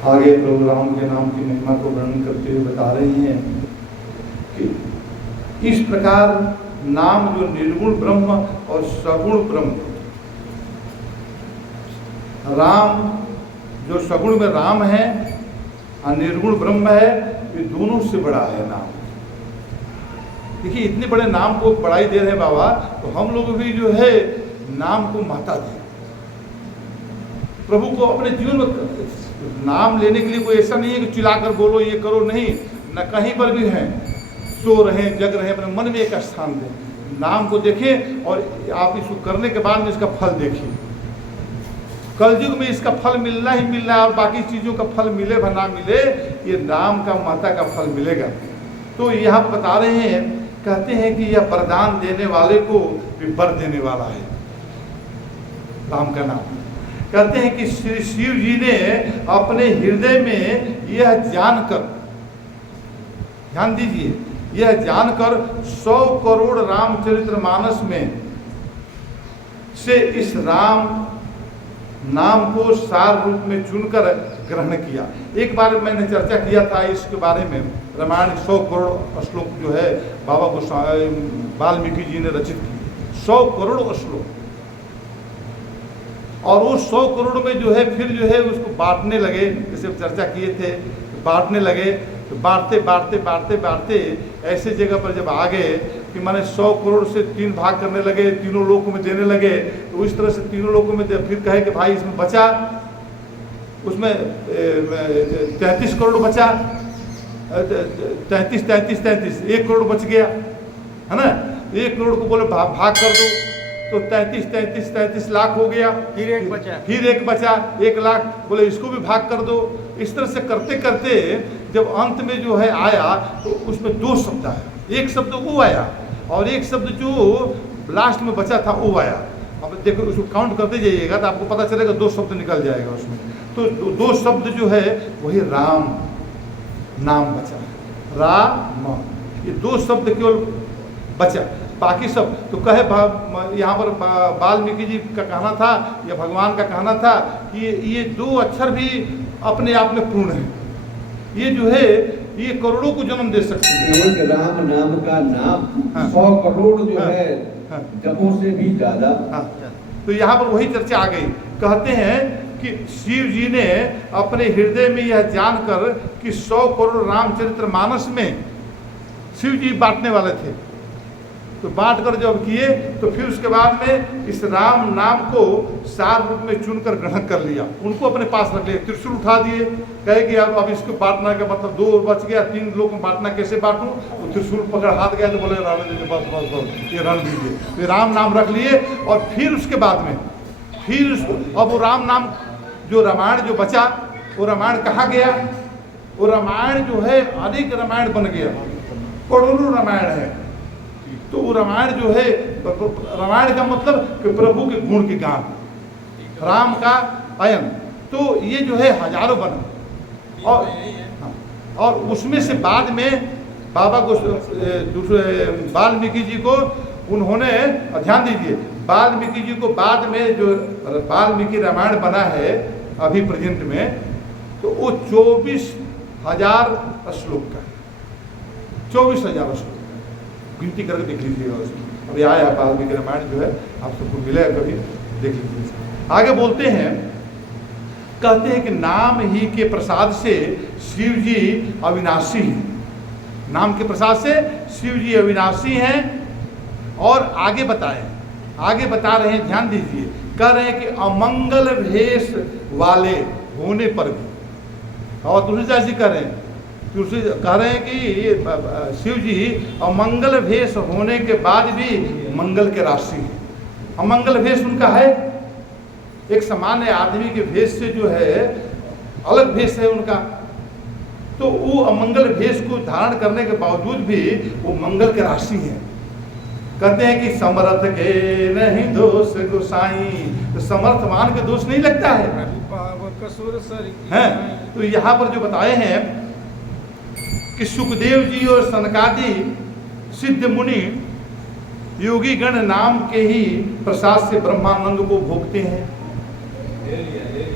आगे प्रभु राम के नाम की महिमा को वर्णन करते हुए बता रही हैं कि इस प्रकार नाम जो निर्गुण ब्रह्म और सगुण ब्रह्म, राम जो सगुण में राम है और निर्गुण ब्रह्म है, ये दोनों से बड़ा है नाम। देखिए इतने बड़े नाम को बड़ाई दे रहे हैं बाबा, तो हम लोग भी जो है नाम को महत्ता दें, प्रभु को अपने जीवन में नाम लेने के लिए कोई ऐसा नहीं है कि चिल्लाकर बोलो ये करो, नहीं, न कहीं पर भी है, सो रहे जग रहे, अपने मन में एक स्थान दें, नाम को देखें और आप इसको करने के बाद में इसका फल देखिए। कलयुग में इसका फल मिलना ही मिलना है, और बाकी चीज़ों का फल मिले व ना मिले, ये नाम का महत्ता का फल मिलेगा। तो यहाँ पर बता रहे हैं, कहते हैं कि यह वरदान देने वाले को भी वर देने वाला है राम का नाम। कहते हैं कि श्री शिव जी ने अपने हृदय में यह जानकर, ध्यान दीजिए, यह जानकर 100 करोड़ रामचरितमानस में से इस राम नाम को सार रूप में चुनकर ग्रहण किया। एक बार मैंने चर्चा किया था इसके बारे में, रामायण 100 करोड़ श्लोक जो है बाबा वाल्मीकि जी ने रचित की, 100 करोड़ श्लोक, और वो 100 करोड़ में जो है फिर जो है उसको बांटने लगे, जैसे चर्चा किए थे, बांटने लगे, तो बांटते बांटते बांटते बांटते ऐसे जगह पर जब आ गए कि माने 100 करोड़ से 3 भाग करने लगे, तीनों लोगों में देने लगे, तो इस तरह से तीनों लोगों में फिर कहे कि भाई इसमें बचा, उसमें 33 करोड़ बचा, 33 1 करोड़ बच गया, है ना। 1 करोड़ को बोले भाग कर दो, तो 33 लाख हो गया, फिर एक बचा 1 लाख, बोले इसको भी भाग कर दो। इस तरह से करते करते जब अंत में जो है आया, तो उसमें 2 शब्द आया, एक शब्द वो आया और एक शब्द जो लास्ट में बचा था वो आया। अब देखो उसको काउंट करते जाइएगा तो आपको पता चलेगा 2 शब्द निकल जाएगा उसमें। तो 2 शब्द जो है वही राम नाम बचा, राम, ये 2 शब्द केवल बचा, बाकी सब तो कहे यहाँ पर वाल्मीकि जी का कहना था या भगवान का कहना था कि ये 2 अक्षर भी अपने आप में पूर्ण है, ये जो है ये करोड़ों को जन्म दे सकते हैं। एक राम नाम का नाम 100 करोड़ जो है जपों से भी ज्यादा। तो यहाँ पर वही चर्चा आ गई। कहते हैं कि शिव जी ने अपने हृदय में यह जानकर कि 100 करोड़ रामचरितमानस में शिव जी बांटने वाले थे, तो बांट कर जब किए तो फिर उसके बाद में इस राम नाम को सार रूप में चुनकर ग्रहण कर लिया, उनको अपने पास रख लिया, त्रिशूल उठा दिए, कहे कि अब इसको बांटना का मतलब 2 बच गया, 3 लोग में बांटना कैसे बांटूं, तो त्रिशूल पकड़ हाथ गया तो बोले बस ये रण दीजिए, ये राम नाम रख लिए। और फिर उसके बाद में फिर अब वो राम नाम जो रामायण जो बचा, वो रामायण कहाँ गया, वो रामायण जो है अनेक रामायण बन गया, करोड़ों रामायण है। तो वो रामायण जो है, रामायण का मतलब कि प्रभु के गुण के गान, राम का अयन, तो ये जो है हजारों बना। और उसमें से बाद में बाबा को वाल्मीकि जी को उन्होंने, ध्यान दीजिए, वाल्मीकि जी को बाद में जो वाल्मीकि रामायण बना है अभी प्रेजेंट में, तो वो 24,000 श्लोक का, 24,000 श्लोक गिनती करके देख लीजिएगा उसमें। अभी आया वाल्मीकि रामायण जो है आप सबको मिलेगा, कभी देख लीजिए। आगे बोलते हैं, कहते हैं कि नाम ही के प्रसाद से शिव जी अविनाशी हैं, नाम के प्रसाद से शिव जी अविनाशी हैं। और आगे बता रहे हैं, ध्यान दीजिए, कह रहे हैं कि अमंगल भेष वाले होने पर भी, और तुलसीदास जी कह रहे हैं, तुलसी कह रहे हैं कि ये शिव जी अमंगल भेष होने के बाद भी मंगल के राशि है। अमंगल भेष उनका है, एक सामान्य आदमी के भेष से जो है अलग भेष है उनका, तो वो अमंगल भेष को धारण करने के बावजूद भी वो मंगल के राशि है। कहते हैं कि समर्थ के नहीं दोष गोसाई, तो समर्थमान के दोष नहीं लगता है। तो यहाँ पर जो बताए हैं कि सुखदेव जी और सनकादि सिद्ध मुनि योगी गण नाम के ही प्रसाद से ब्रह्मानंद को भोगते हैं।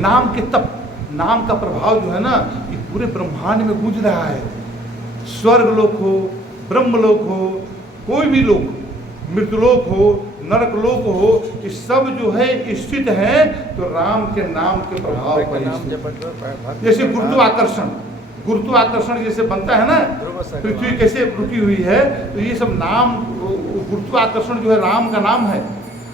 नाम के तप, नाम का प्रभाव जो है ना ये पूरे ब्रह्मांड में गूंज रहा है। स्वर्गलोक हो, ब्रह्मलोक हो, कोई भी लोक, मृतलोक हो, नरकलोक हो, ये सब जो है स्थित है तो राम के नाम के प्रभाव पर। जैसे गुरुत्वाकर्षण जैसे बनता है ना, पृथ्वी कैसे रुकी हुई है, तो ये सब नाम गुरुत्वाकर्षण जो है राम का नाम है।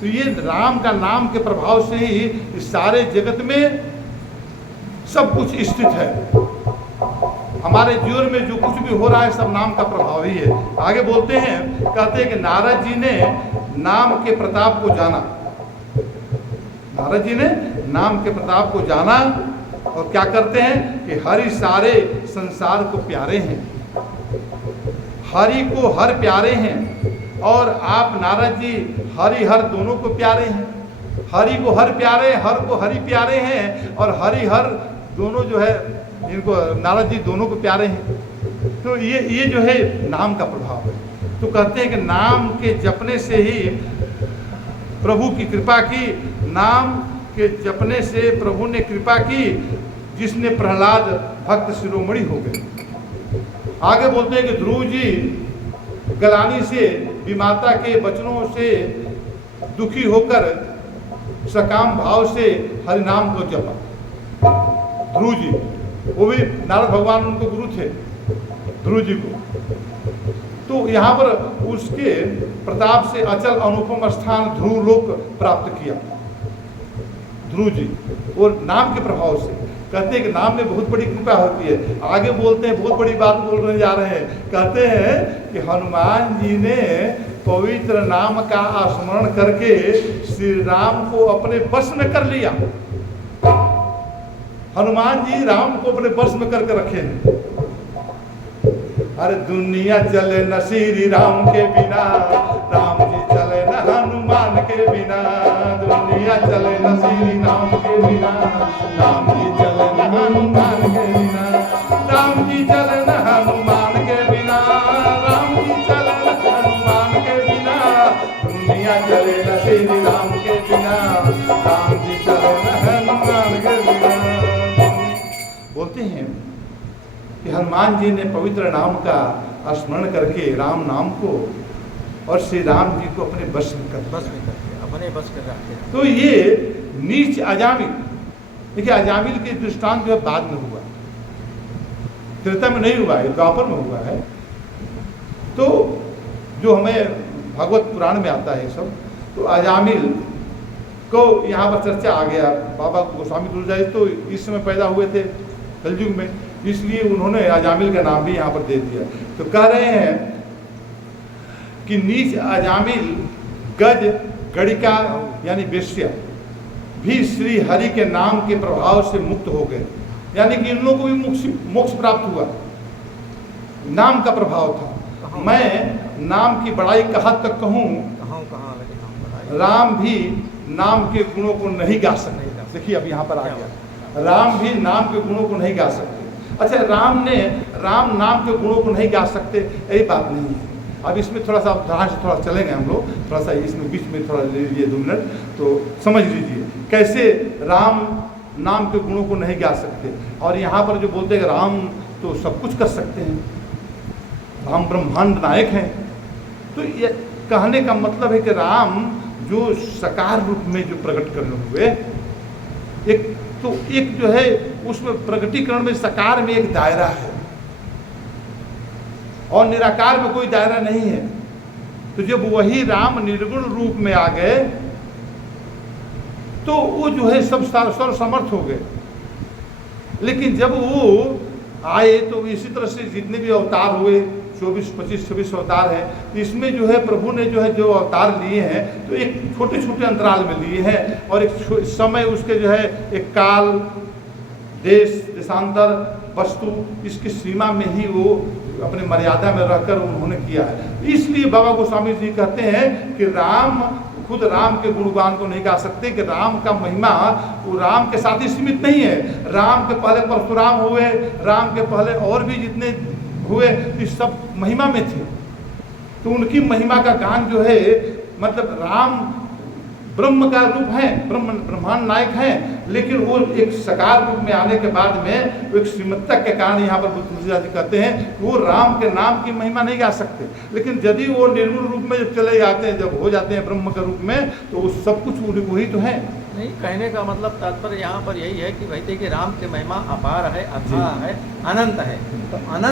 तो ये राम का नाम के प्रभाव से ही इस सारे जगत में सब कुछ स्थित है। हमारे जीवन में जो कुछ भी हो रहा है सब नाम का प्रभाव ही है। आगे बोलते हैं, कहते हैं कि नारद जी ने नाम के प्रताप को जाना। नारद जी ने नाम के प्रताप को जाना और क्या करते हैं कि हरि सारे संसार को प्यारे हैं, हरि को हर प्यारे हैं। और आप नारद जी हरि हर दोनों को प्यारे हैं। हरि को हर प्यारे, हर को हरि प्यारे हैं, और हरि हर दोनों जो है इनको नारद जी दोनों को प्यारे हैं। तो ये जो है नाम का प्रभाव है। तो कहते हैं कि नाम के जपने से ही प्रभु की कृपा की, नाम के जपने से प्रभु ने कृपा की, जिसने प्रहलाद भक्त शिरोमणि हो गए। आगे बोलते हैं कि ध्रुव जी गलानी से, विमाता के वचनों से दुखी होकर सकाम भाव से हरिनाम को जपा। ध्रुव जी, वो भी नारद भगवान उनको गुरु थे ध्रुव जी को। तो यहाँ पर उसके प्रताप से अचल अनुपम स्थान ध्रुव लोक प्राप्त किया ध्रुव जी, और नाम के प्रभाव से। कहते हैं कि नाम में बहुत बड़ी कृपा होती है। आगे बोलते हैं, बहुत बड़ी बात बोलने जा रहे हैं। कहते हैं कि हनुमान जी ने पवित्र नाम का स्मरण करके श्री राम को अपने वश में कर लिया। हनुमान जी राम को अपने वश में करके रखे हैं। अरे दुनिया चले न श्री राम के बिना, राम जी चले न हनुमान के बिना। दुनिया चले न श्री राम के बिना, राम जी चले न हनुमान के बिना। राम जी चले न हनुमान के बिना, राम जी चले न हनुमान के बिना। दुनिया चले न श्री राम के बिना, राम जी चले न हनुमान के बिना। बोलते हैं कि हनुमान जी ने पवित्र नाम का स्मरण करके राम नाम को और श्री राम जी को अपने बस में कर अपने बस कर रखे। तो ये नीच अजामिल, देखिए अजामिल के दृष्टांत जो है बाद में हुआ, त्रेता में नहीं हुआ है, द्वापर में हुआ है। तो जो हमें भागवत पुराण में आता है सब, तो अजामिल को यहाँ पर चर्चा आ गया। बाबा गोस्वामी तुलसीदास तो इस समय पैदा हुए थे कलयुग में, इसलिए उन्होंने अजामिल का नाम भी यहाँ पर दे दिया। तो कह रहे हैं कि नीच अजामिल गज गणिका यानी वेश्या भी श्री हरि के नाम के प्रभाव से मुक्त हो गए। यानी कि इन लोगों को भी मोक्ष प्राप्त हुआ, नाम का प्रभाव था। मैं नाम की बड़ाई कहाँ तक कहूँ, राम भी नाम के गुणों को नहीं गा सकते। देखिए अब यहाँ पर आ गया, राम भी नाम के गुणों को नहीं गा सकते। अच्छा, राम नाम के गुणों को नहीं गा सकते, यही बात नहीं है। अब इसमें थोड़ा सा ध्यान से थोड़ा चलेंगे हम लोग, थोड़ा सा इसमें बीच में थोड़ा ले लीजिए 2 मिनट, तो समझ लीजिए कैसे राम नाम के गुणों को नहीं गा सकते। और यहाँ पर जो बोलते हैं राम तो सब कुछ कर सकते हैं, राम ब्रह्मांड नायक हैं। तो ये कहने का मतलब है कि राम जो साकार रूप में जो प्रकट करने हुए, एक जो है उसमें प्रकटीकरण में साकार में एक दायरा है और निराकार में कोई दायरा नहीं है। तो जब वही राम निर्गुण रूप में आ गए तो वो जो है सब सर्वसमर्थ हो गए। लेकिन जब वो आए तो इसी तरह से जितने भी अवतार हुए, 24-25-26 अवतार है, इसमें जो है प्रभु ने जो अवतार लिए हैं तो एक छोटे छोटे अंतराल में लिए हैं, और एक समय उसके जो है एक काल, देश, देशांतर, वस्तु, इसकी सीमा में ही वो अपने मर्यादा में रहकर उन्होंने किया है। इसलिए बाबा गोस्वामी जी कहते हैं कि राम खुद राम के गुणगान को नहीं गा सकते, कि राम का महिमा वो राम के साथ ही सीमित नहीं है। राम के पहले परशुराम हुए, राम के पहले और भी जितने हुए इस सब महिमा में थे। तो उनकी महिमा का गान जो है, मतलब राम ब्रह्म का रूप है, ब्रह्मांड नायक है, लेकिन वो एक सकार रूप में आने के बाद में वो एक श्रीमत्ता के कारण यहाँ पर बुद्ध जी कहते हैं कि वो राम के नाम की महिमा नहीं गा सकते, लेकिन यदि वो निर्गुण रूप में जब चले जाते हैं, जब हो जाते हैं ब्रह्म के रूप में, तो वो सब कुछ वही तो है। नहीं, कहने का मतलब तात्पर्य यहाँ पर यही है कि भाई देखिए राम की महिमा अपार है, अथाह है, अनंत है। तो अनंत